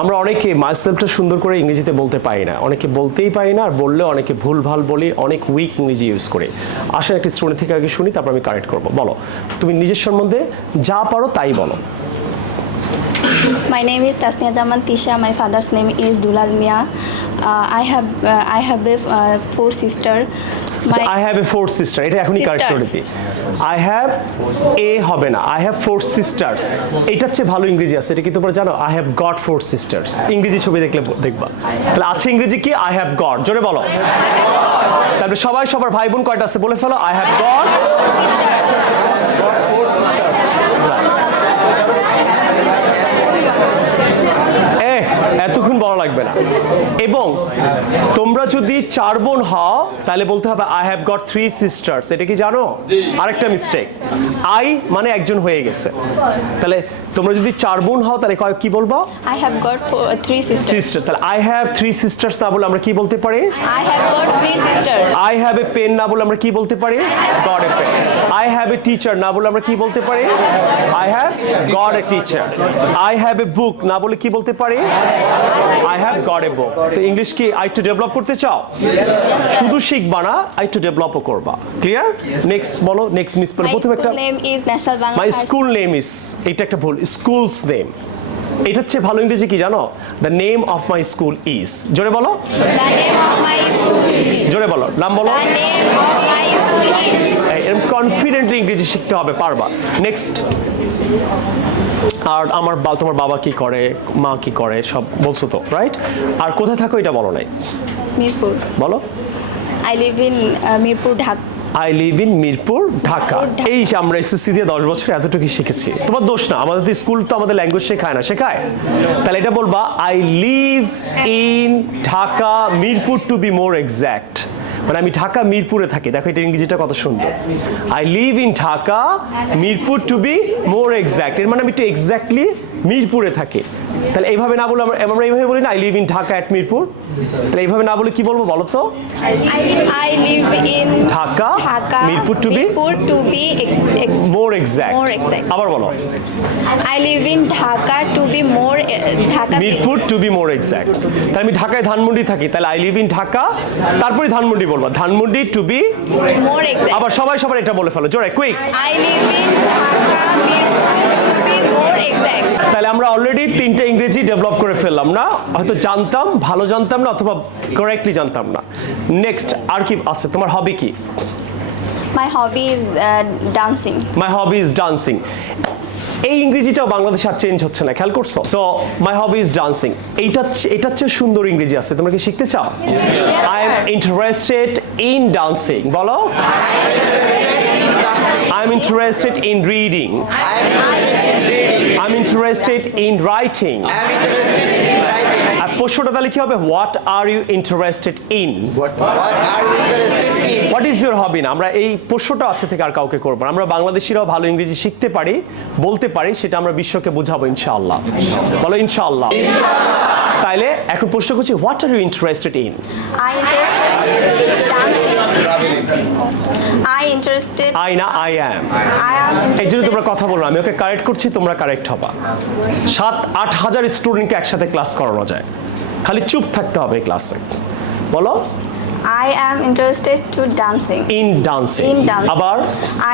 আমরা অনেকে মাইসেলফটা সুন্দর করে ইংরেজিতে বলতে পারি না, অনেকে বলতেই পারি না, আর বললে অনেকে ভুলভাল বলি, অনেক উইক ইংরেজি ইউজ করে। আসলে একটা স্টুডেন্ট থেকে আগে শুনি, তারপর আমি কারেক্ট করবো। বলো, তুমি নিজের সম্বন্ধে যা পারো তাই বলো। My name is Tasnia Jaman Tisha. My father's name is Dulal Mia. I have a 4 sister. I have a 4 sister. এটা এখনই কারেক্ট করে দিই। I have a হবে না, I have 4 sisters. এটা হচ্ছে ভালো ইংরেজি আছে, এটা কি তোমরা জানো? I have got 4 sisters. ইংরেজি ছবি দেখলে দেখবা। তাহলে আছে ইংরেজি কি? I have got. জোরে বলো। তারপরে সবাই সবার ভাই বোন কয়টা আছে বলে ফেলো। I have got এতক্ষণ বলা লাগবে না। এবং তোমরা যদি 4 বোন হও তাহলে বলতে হবে I have got 3 sisters. এটা কি জানো? আরেকটা মিস্টেক, I মানে একজন হয়ে গেছে। তাহলে তোমরা যদি 4 বোন হও তাহলে কি বলবো? I have got 3 sisters. তাহলে I have 3 sisters না বলে আমরা কি বলতে পারি? I have got 3 sisters. I have a pen না বলে আমরা কি বলতে পারি? Got a pen. I have a teacher না বলে আমরা কি বলতে পারি? I have got a teacher. I have a book না বলে কি বলতে পারি? I have got a book. তো ইংলিশ কি আই টু ডেভেলপ করতে চাও? শুধু শিখবা না, আই টু ডেভেলপও করবা। ক্লিয়ার? নেক্সট বলো, নেক্সট মিস করো। প্রথমে একটা My school name is National Bangla my High school name is, এটা একটা ভুল, স্কুলস নেম। এটা হচ্ছে ভালো ইংরেজি কি জানো? The name of my school is. জোরে বলো। The name of my school is. জোরে বলো, নাম বলো। The name of my school is. এরকম কনফিডেন্টলি ইংরেজি শিখতে হবে, পারবা। নেক্সট। আর তোমার বাবা কি করে, মা কি করে, সব বলছো তো, রাইট? আর কোথায় থাকো এটা বলো নাই। Mirpur. বলো। I live in Mirpur, Dhaka. I live in Mirpur, Dhaka. এই আমরা এসএসসি দিয়ে 10 বছর এতটুকু শিখেছি। তোমার দোষ না, আমাদের তো স্কুল তো আমাদের ল্যাঙ্গুয়েজ শেখায় না, শেখায়? তাহলে এটা বলবা I live in Dhaka Mirpur, to be more exact. মানে আমি ঢাকা মিরপুরে থাকি। দেখো এটা ইংরেজিটা কত সুন্দর। I live in Dhaka Mirpur, to be more exact. এর মানে আমি একটু এক্স্যাক্টলি মিরপুরে থাকি। তাহলে এইভাবে না বলে আমরা এইভাবে বলি না, I live in Dhaka at Mirpur. তাহলে এইভাবে না বলে কি বলবো বলো তো? I live in Dhaka Mirpur, to be more exact. আবার বলো। I live in Dhaka to be more Dhaka Mirpur, to be more exact. তাহলে আমি ঢাকায় ধানমন্ডি থাকি, তাহলে আই লিভ ইন ঢাকা, তারপরে ধানমন্ডি বলবো, Dhanmondi to be more exact. আবার সবাই সবার এটা বলে ফেলো জোরে, quick. I live in Dhaka Mirpur to be more exact. তাহলে আমরা অলরেডি 3টা ইংরেজি ডেভেলপ করে ফেললাম না? হয়তো জানতাম, ভালো জানতাম না, অথবা কারেক্টলি জানতাম না। নেক্সট আর কি আছে? তোমার হবি কি? My hobby is dancing. My hobby is dancing. এই ইংরেজিটাও বাংলাদেশে আর চেঞ্জ হচ্ছে না, খেয়াল করছো? So my hobby is dancing, এটা হচ্ছে সুন্দর ইংরেজি আছে। তোমরা কি শিখতে চাও? I am interested in dancing. বলো। I'm interested in reading. I'm interested in writing. আর প্রশ্নটা তাহলে কি হবে? What are you interested in? What is your hobby? না, আমরা এই প্রশ্নটা আছে থেকে আর কাউকে করব না। আমরা বাংলাদেশিরাও ভালো ইংরেজি শিখতে পারি, বলতে পারি, সেটা আমরা বিশ্বকে বোঝাবো ইনশাআল্লাহ। বলো ইনশাআল্লাহ। তাইলে এখন প্রশ্ন করছি, what are you interested in? I interested in dancing. I interested. I না I am. I am এই জন্য interested. তোমরা কথা বলো, আমি ওকে কারেক্ট করছি, তোমরা কারেক্ট হবা। 7-8 হাজার স্টুডেন্টকে একসাথে ক্লাস করানো যায়, খালি চুপ থাকতে হবে ক্লাসে। বলো। I am interested to dancing. In dancing. In dancing. আবার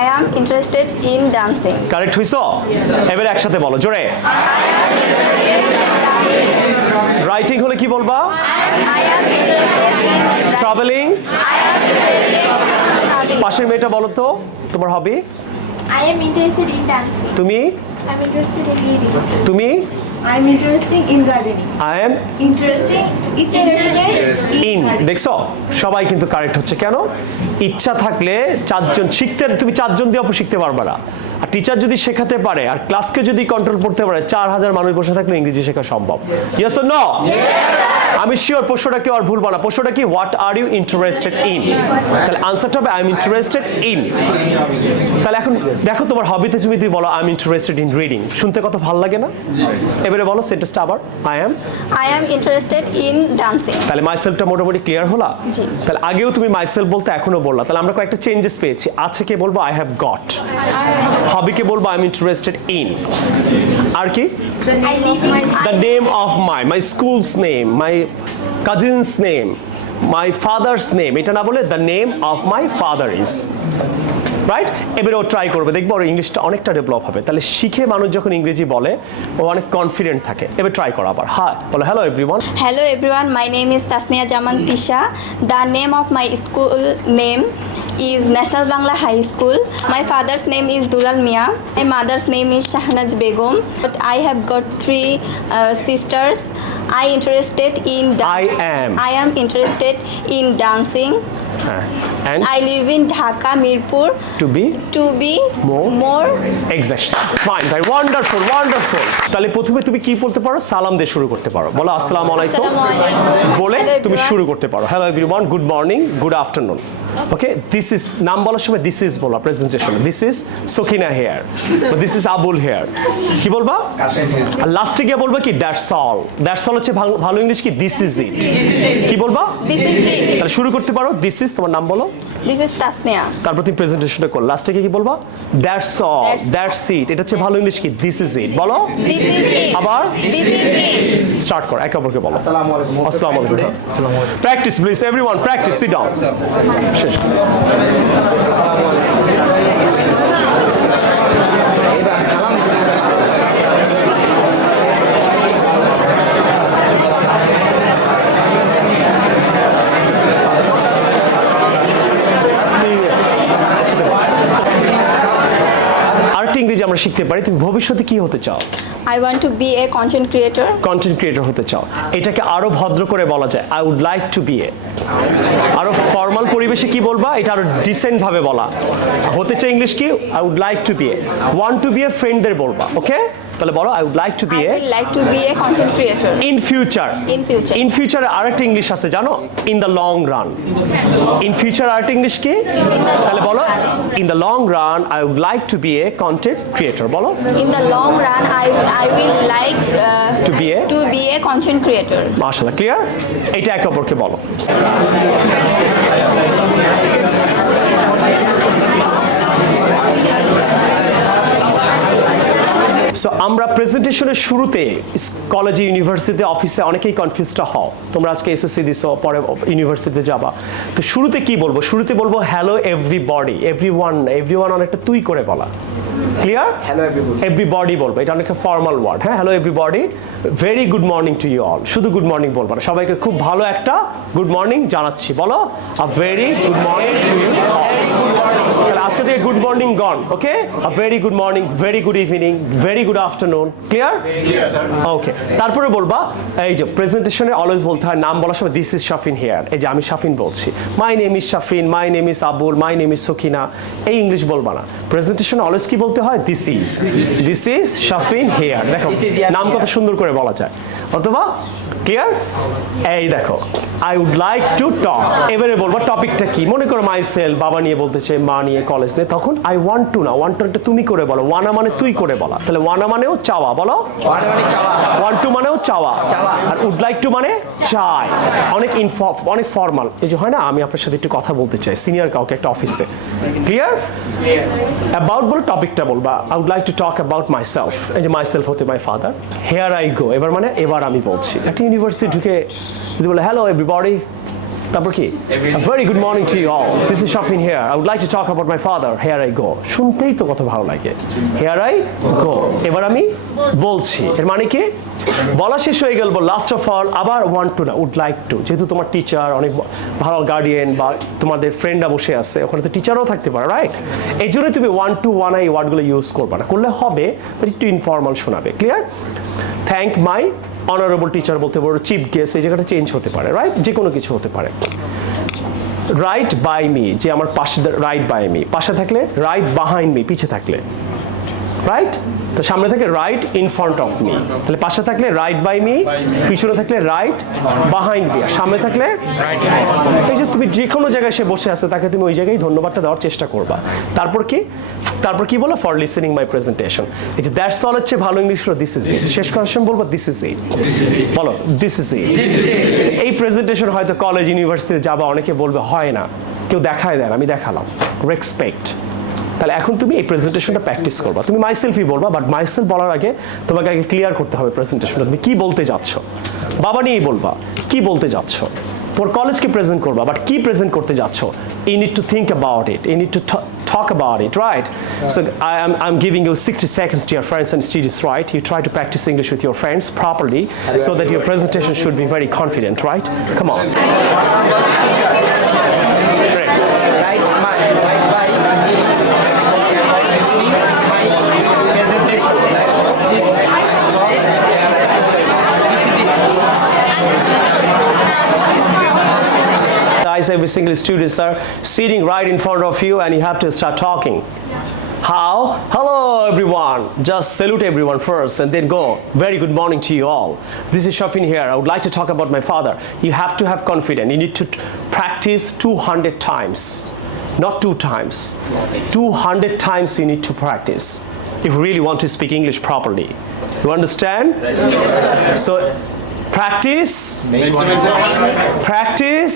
I am interested in dancing. Correct হইছো? এবার একসাথে বলো জোরে। I am interested in dancing. Writing হলে কি বলবা? I am interested in travelling. I am interested in traveling. পাশের মেয়েটা বলো তো তোমার হবি। I am interested in dancing. তুমি? I'm interested in reading. তুমি? I'm interested in gardening. I am Interested in. দেখছো সবাই কিন্তু কারেক্ট হচ্ছে। কেন? ইচ্ছা থাকলে 4 জন শিখতে, তুমি 4 জন দিয়ে শিখতে পারবে না। আর টিচার যদি শেখাতে পারে আর ক্লাসকে যদি কন্ট্রোল করতে পারে, 4000 মানুষ বসে থাকলে ইংরেজি শেখা সম্ভব। Yes or no? আমি শিওর প্রশ্নটা কেউ আর ভুলবো না। প্রশ্নটা কি, what are you interested in? তাহলে আনসারটা হবে আই এম ইন্টারেস্টেড ইন। তাহলে এখন দেখো তোমার হবিতে তুমি বলো I am interested in reading, শুনতে কত ভালো লাগে না? এবারে বলো সেন্টেন্সটা আবার, I am interested in dancing. তাহলে মাইসেলফটা মোটামুটি ক্লিয়ার হলো। জি। তাহলে আগেও তুমি মাইসেলফ বলতে এখনো বললা, তাহলে আমরা কয়েকটা চেঞ্জেস পেয়েছি। আজকে বলবো আই হ্যাভ গট, হবিকে বলবো আই এম ইন্টারেস্টেড ইন, আর কি I live in. the name of my school's name, my cousin's name, my father's name, এটা না বলে the name of my father is, right? এবারে ও ট্রাই করবে, দেখবো ওর ইংলিশটা অনেকটা ডেভেলপ হবে। তাহলে শিখে মানুষ যখন ইংরেজি বলে ও অনেক কনফিডেন্ট থাকে। এবার ট্রাই করো আবার। হ্যাঁ বলো, hello everyone. Hello everyone, my name is Tasnia Jaman Tisha. The name of my school name is National Bangla High School. My father's name is Dulal Mia. My mother's name is Shahnaz Begum. But I have got three sisters. I am interested in dancing. And I live in Dhaka, Mirpur. To be more exact. Fine, ভাই, wonderful. তাহলে প্রথমে তুমি কি বলতে পারো? সালাম দিয়ে শুরু করতে পারো। বলো আসসালামু আলাইকুম বলে তুমি শুরু করতে পারো। Hello everyone, good morning, good afternoon. Okay, this is নাম বলার সময় দিস ইজ বলা presentation. This is Sakina here, this is Abul here. কি বলবা? আর লাস্টে গিয়ে বলবা কি দ্যাটস অল। দ্যাটস অল হচ্ছে ভালো ইংলিশ কি দিস ইজ ইট। কি বলবা? This is it. তাহলে শুরু করতে পারো। দিস ইজ, তোমার নাম বলো। This is Tasnia. তারপর তুমি প্রেজেন্টেশনটা করো, লাস্টে কি বলবা? That's all, that's it. এটা হচ্ছে ভালো ইংলিশ কি দিস ইজ ইট। বলো This is it. আবার This is it. স্টার্ট করো, একে অপরকে বলো আসসালামু আলাইকুম। Practice please everyone, practice, sit down. শেষ। আরেকটা ইংরেজি আমরা শিখতে পারি, তুমি ভবিষ্যতে কি হতে চাও? I want to be a content creator. Content creator হতে চাও। এটাকে আরো ভদ্র করে বলা যায় I would like to be a. আরো ফর্মাল পরিবেশে কি বলবা? এটা আরো ডিসেন্ট ভাবে বলা হতে চাই ইংলিশ কি I would like to be a. Want to be a ফ্রেন্ডদের বলবা। ওকে, তাহলে বলো I would like to be I a would like to be a content creator in future. in future. In ফিউচারে আরেকটা English আছে জানো, in the long run. In future আরেকটা English কি? তাহলে বলো in the long run I would like to be a content creator. বলো In the long run, I will like To be a? a content creator. মাশাআল্লাহ, clear? এটা একে অপরকে বলো। সো আমরা প্রেজেন্টেশনের শুরুতে কলেজে, ইউনিভার্সিটিতে, অফিসে অনেকেই কনফিউজটা হও। তোমরা আজকে এসএসসি দিছো, পরে ইউনিভার্সিটিতে যাবা। তো শুরুতে কি বলবো? শুরুতে বলবো হ্যালো এভরিবডি। এভরিওয়ান অনেকটা তুই করে বলা। ক্লিয়ার? হ্যালো এভরিবডি বলবো, এটা অনেকটা ফর্মাল ওয়ার্ড। হ্যাঁ, hello everybody, very good morning to you all. শুধু গুড মর্নিং বলবো না, সবাইকে খুব ভালো একটা গুড মর্নিং জানাচ্ছি। বলো a very good morning to you all. তাহলে আজকে থেকে good morning gone. Okay, a very good morning, very good evening, very good afternoon. Clear? Okay, তারপরে বলবা এই যে প্রেজেন্টেশনে অলওয়েজ বলতে হয় নাম বলার সময় দিস ইজ শাফিন হেয়ার। এই যে আমি শাফিন বলছি, my name is Shafin, my name is Abul, my name is Sakina. এই ইংলিশ বলবা না, প্রেজেন্টেশনে অলওয়েজ কি বলতে হয়? This is Shafin here. দেখো নাম কত সুন্দর করে বলা যায়। অথবা ক্লিয়ার? এই দেখো I would like to talk. এবারে বলবো টপিকটা কি। মনে করো মাইসেল, বাবা নিয়ে বলতেছে, মা নিয়ে, কলেজ নিয়ে, তখন আই ওয়ান্ট টু না, ওয়ান্ট টু তুমি করে বলো। ওয়ানা মানে তুই করে বলা। তাহলে ওয়ানা মানেও চাওয়া। বলো ওয়ান্ট টু মানেও চাওয়া, আর উড লাইক টু মানে চাই। অনেক ফর্মাল। এই যে হয় না, আমি আপনার সাথে একটু কথা বলতে চাই, সিনিয়র কাউকে একটা অফিসে। ক্লিয়ার? অ্যাবাউট বলো, টপিকটা বলবা I would like to talk about myself. এই যে মাইসেলফ হতে my father. Here I go, এবার মানে এবার আমি বলছি। একটা ইউনিভার্সিটি ঢুকে যদি বলে হ্যালো এভরিবডি, তারপর কি very good morning to you all, this is Shafin here, I would like to talk about my father, here I go. শুনতেই তো কত ভালো লাগে, হেয়ার আই গো, এবার আমি বলছি। এর মানে কি? বলা শেষ হয়ে গেল, লাস্ট অফ অল আবার ওয়ান্ট টু না, উড লাইক টু। যেহেতু তোমার টিচার, অনেক ভালো গার্ডিয়ান বা তোমাদের ফ্রেন্ডরা বসে আছে, ওখানে তো টিচারও থাকতে পারে, রাইট? এই জন্য তুমি ওয়ান টু ওয়ান এই ওয়ার্ডগুলো ইউজ করবে না, করলে হবে একটু ইনফর্মাল শোনাবে। Clear? Thank my honourable teacher বলতে পারো, চিফ গেস্ট, এই জায়গাটা চেঞ্জ হতে পারে, রাইট? যে কোনো কিছু হতে পারে। রাইট বাই মি, যে আমার পাশে, রাইট বাই মি পাশে থাকলে, রাইট বিহাইন্ড মি পিছে থাকলে, রাইট? তো সামনে থাকে right in front of me, তাহলে পাশে থাকলে রাইট বাই মি, পিছনে থাকলে রাইট বিহাইন্ড মি, আর সামনে থাকলে এই যে তুমি যে কোনো জায়গায় সে বসে আছে তাকে তুমি ওই জায়গায় ধন্যবাদটা দেওয়ার চেষ্টা করবা। তারপর কি বলো? For listening my presentation. এই যে দ্যাটস অল হচ্ছে ভালো ইংলিশ হলো দিস ইজ ইট। শেষ করার সময় বলবো দিস ইজ ইট। বলো দিস ইজ ইট। এই প্রেজেন্টেশন হয়তো কলেজ ইউনিভার্সিটিতে যাবা, অনেকে বলবে হয় না, কেউ দেখায় দেন, আমি দেখালাম, রেসপেক্ট। তাহলে এখন তুমি এই প্রেজেন্টেশনটা প্র্যাকটিস করবা। তুমি মাইসেলফই বলবা, বাট মাইসেলফ বলার আগে তোমাকে আগে ক্লিয়ার করতে হবে প্রেজেন্টেশনটা তুমি কি বলতে যাচ্ছ। বাবা নিয়েই বলবা কি বলতে যাচ্ছ। তোমার কলেজকে প্রেজেন্ট করবা, বাট কি প্রেজেন্ট করতে যাচ্ছ। You need to think about it, you need to talk about it, right? So I'm giving you 60 seconds to your friends and students, right? You try to practice English with your friends properly so that your presentation should be very confident, right? Come on. Guys, every single students are sitting right in front of you and you have to start talking. How? Hello everyone. Just salute everyone first and then go. Very good morning to you all. This is Shafin here. I would like to talk about my father. You have to have confidence. You need to practice 200 times. Not 2 times. 200 times you need to practice if you really want to speak English properly. You understand? Yes. So practice, practice,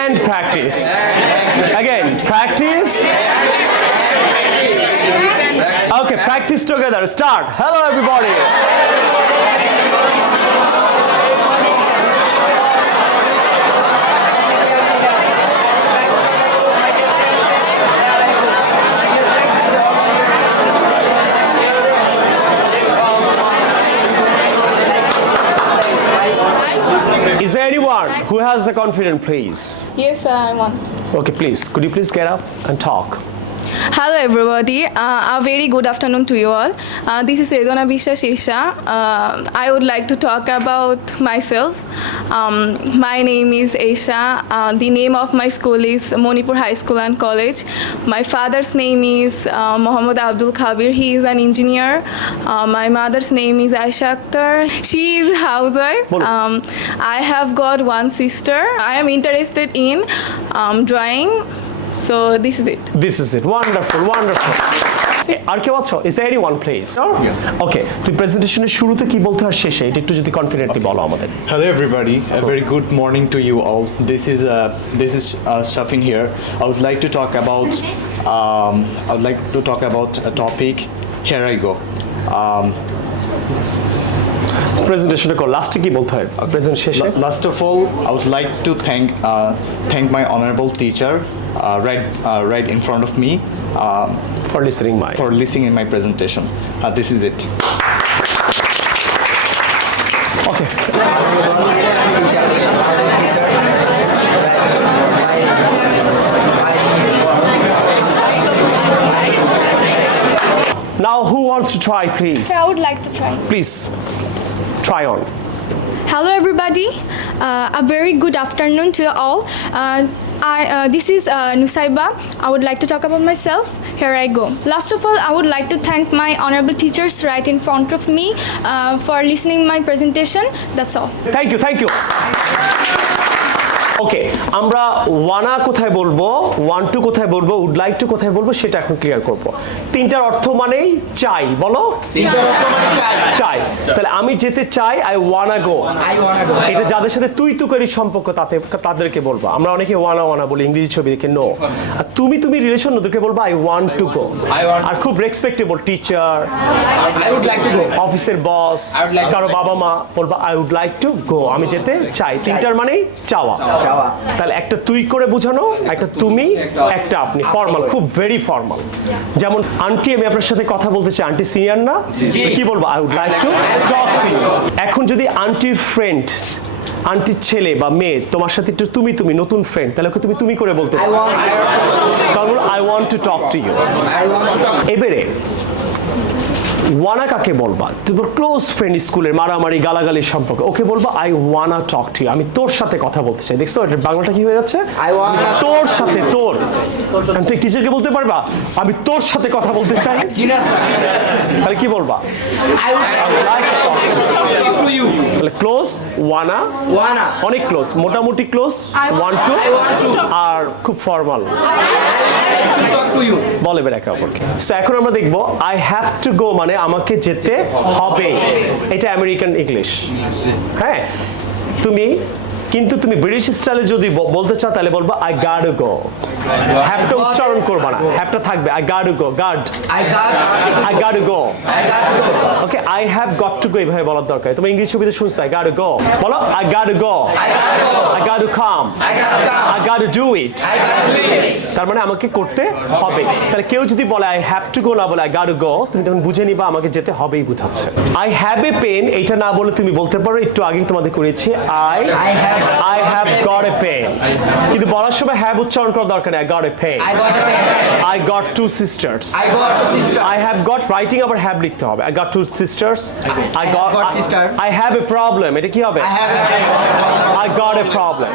and practice. Again, practice. Okay, practice together. Start. Hello, everybody. Is there anyone who has the confidence, please? Yes, sir, I want. Okay, please. Could you please get up and talk? Hello, everybody. A very good afternoon to you all. This is Redona Bisha Shesha. I would like to talk about myself. My name is Aisha. The name of my school is Manipur High School and College. My father's name is Mohammad Abdul Khabir. He is an engineer. My mother's name is Aisha Akhtar. She is a housewife. I have got one sister. I am interested in drawing. So this is it. This is it. Wonderful, wonderful. আর কেউ আছো? Is there anyone, please? Okay. তুই প্রেজেন্টেশনের শুরুতে কি বলতে আর শেষে এটা একটু যদি কনফিডেন্টলি বলো আমাদের। Hello everybody, a very good morning to you all. This is Shafin here. I would like to talk about a topic. Here I go. প্রেজেন্টেশনে কো লাস্টে কি বলতে হয় প্রেজেন্ট শেষে? Last of all, I would like to thank my honorable teacher right in front of me for listening my presentation. This is it. Okay. Now who wants to try, please? I would like to try. Please try on. Hello everybody, a very good afternoon to you all. This is Nusaiba. I would like to talk about myself. Here I go. Last of all, I would like to thank my honorable teachers right in front of me for listening my presentation. That's all. Thank you, thank you. ওকে, আমরা ওয়ানা কোথায় বলবো, one two কোথায় বলবো, would like two কোথায় বলবো সেটা এখন clear করব। তিনটার অর্থ মানেই চাই, বলো তিনটার অর্থ মানে চাই। তাহলে আমি যেতে চাই, আই ওয়ানা গো। এটা যাদের সাথে তুই তুকারি সম্পর্ক তাদেরকে বলবো। আমরা অনেকে ওয়ানা বলি ইংরেজি ছবি দেখে নো। আর তুমি রিলেশন ওদেরকে বলবো আই ওয়ান্ট টু গো। আর খুব respectable teacher, I would like to go, অফিসের বস, কারো বাবা মা বলবো I would like to go, আমি যেতে চাই। তিনটার মানেই চাওয়া। তাহলে একটা তুই করে বোঝানো, একটা তুমি, একটা আপনি, ফর্মাল, খুব ভেরি ফর্মাল। যেমন আন্টি, আমি আপনার সাথে কথা বলতে চাই, আন্টি সিনিয়র না, কি বলবো I would like to talk to you. এখন যদি আন্টির ফ্রেন্ড, আন্টির ছেলে বা মেয়ে তোমার সাথে একটু তুমি নতুন ফ্রেন্ড, তাহলে তুমি করে বলতে পারো, তাহলে I want to talk to you. এবারে ওয়ানা কাকে বলবা? তোমার ক্লোজ ফ্রেন্ড, স্কুলের মারামারি গালাগালির সম্পর্কে, ওকে বলবা I wanna talk to you, আমি তোর সাথে কথা বলতে চাই। দেখছো এটা বাংলাটা কি হয়ে যাচ্ছে? তোর সাথে, তোর। তুই টিচারকে বলতে পারবা আমি তোর সাথে কথা বলতে চাই? তাহলে কি বলবা? তাহলে ক্লোজ ওয়ানা, অনেক ক্লোজ, মোটামুটি ক্লোজ, ওয়ান টু, আর খুব ফর্মাল বলে বের একে অপরকে। সো এখন আমরা দেখব আই হ্যাভ টু গো মানে আমাকে যেতে হবে, এটা আমেরিকান ইংলিশ। হ্যাঁ, কিন্তু তুমি ব্রিটিশ স্টাইলে যদি বলতে চাও তাহলে বলবো আই গট টু গো। হ্যাভটা উচ্চারণ করবা না, হ্যাভটা থাকবে I got to go, goat I got to go. Okay, I have got to গো এইভাবে বলার দরকার। তুমি ইংলিশ ছবিতে শুনছো আই গট টু গো, বলো I got to go, I got to come, I got to do it. তার মানে আমাকে করতে হবে। তাহলে কেউ যদি বলে আই হ্যাভ টু গো না বলে আই গট টু গো, তুমি তখন বুঝে নিবা আমাকে যেতে হবেই বুঝাচ্ছে। আই হ্যাভ এ পেন এটা না বলে তুমি বলতে পারো, একটু আগে তোমাদের করেছি I have got a pen, কিন্তু বলার সময় হ্যাভ উচ্চারণ করার দরকার নেই। I got a pen, I got two sisters, I have got writing আবার have লিখতে হবে। I got two sisters, I have a problem, এটা কি হবে? I got a problem,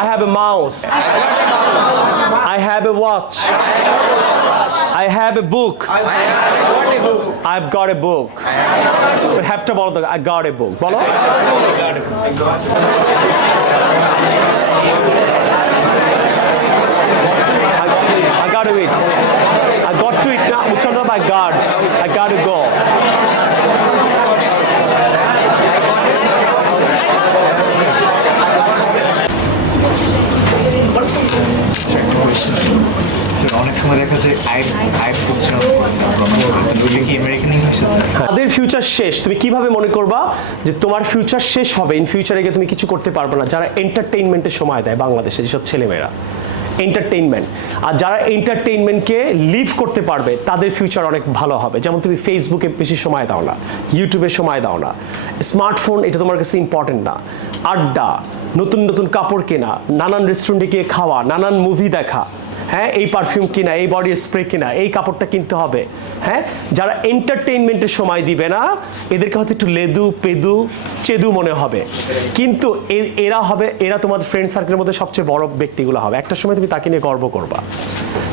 I have a mouse, I have a watch, I have a book, I've got a book। হ্যাভটা বলো তো, I got a book বলো। I got to eat, I got to eat না উচ্চারণ হবে I got to go। অনেক সময় দেখা যায় তাদের ফিউচার শেষ, তুমি কিভাবে মনে করবা যে তোমার ফিউচার শেষ হবে? ইন ফিউচারে গিয়ে তুমি কিছু করতে পারবে না। যারা এন্টারটেইনমেন্টে সময় দেয় বাংলাদেশে যেসব ছেলেমেয়েরা, এন্টারটেইনমেন্ট, আর যারা এন্টারটেইনমেন্টকে লিভ করতে পারবে তাদের ফিউচার অনেক ভালো হবে। যেমন তুমি ফেসবুকে বেশি সময় দাও না, ইউটিউবে সময় দাও না, স্মার্টফোন এটা তোমার কাছে ইম্পর্টেন্ট না, আড্ডা, নতুন নতুন কাপড় কেনা, নানান রেস্টুরেন্টে গিয়ে খাওয়া, নানান মুভি দেখা, হ্যাঁ এই পারফিউম কিনা, এই বডি স্প্রে কিনা, এই কাপড়টা কিনতে হবে। হ্যাঁ, যারা এন্টারটেইনমেন্টের সময় দিবে না এদেরকে হয়তো একটু লেদু পেদু চেদু মনে হবে, কিন্তু এরা তোমাদের ফ্রেন্ড সার্কেলের মধ্যে সবচেয়ে বড় ব্যক্তিগুলো হবে। একটা সময় তুমি তাকে নিয়ে গর্ব করবা।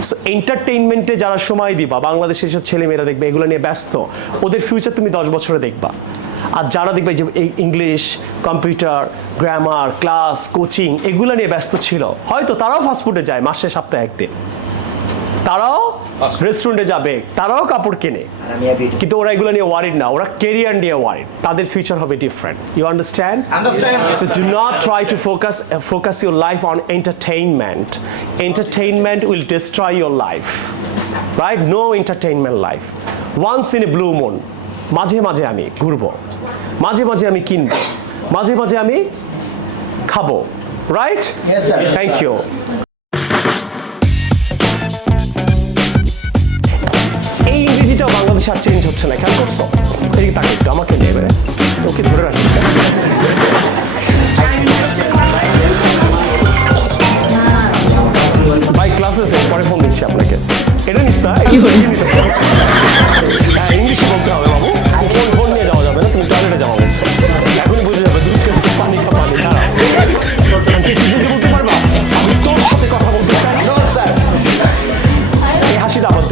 সো এন্টারটেইনমেন্টে যারা সময় দিবা, বাংলাদেশের সব ছেলেমেয়েরা দেখবে এগুলো নিয়ে ব্যস্ত, ওদের ফিউচার তুমি 10 বছরে দেখবা। আর যারা দেখবে যে English, computer, grammar, class, coaching এগুলো নিয়ে ব্যস্ত ছিল, হয়তো তারাও ফাস্টফুডে যায় মাসে সপ্তাহে একদিন, তারাও রেস্টুরেন্টে যাবে, তারাও কাপড় কেনে, কিন্তু ওরা এগুলো নিয়ে ওয়ারিড না, ওরা কেরিয়ার নিয়ে ওয়ারিড। তাদের ফিউচার হবে different. You understand? So do not try to focus your life on entertainment. Entertainment will destroy your life, right? No entertainment life. Once in a blue moon, মাঝে মাঝে আমি ঘুরবো, মাঝে মাঝে আমি কিনবো, মাঝে মাঝে আমি খাবো, রাইট? Thank you. এই ইংরেজিটাও বাংলাদেশে আর চেঞ্জ হচ্ছে না, খেয়াল করছো? এদিকে তাকে একটু আমাকে নেবে, ওকে ধরে রাখছি। ভাই ক্লাস আছে, পরে ফোন দিচ্ছি আপনাকে। এটা নিস না, হ্যাঁ ইংলিশে বলতে হবে বাবু, ফোন নিয়ে যাওয়া যাবে না, তুমি টয়লেটে যাওয়া বলছো, এখনই বুঝে যাবে। পানি দাঁড়াও, বলতে পারবা আমি তোর সাথে কথা বলতে চাই? এই হাসিটা আমার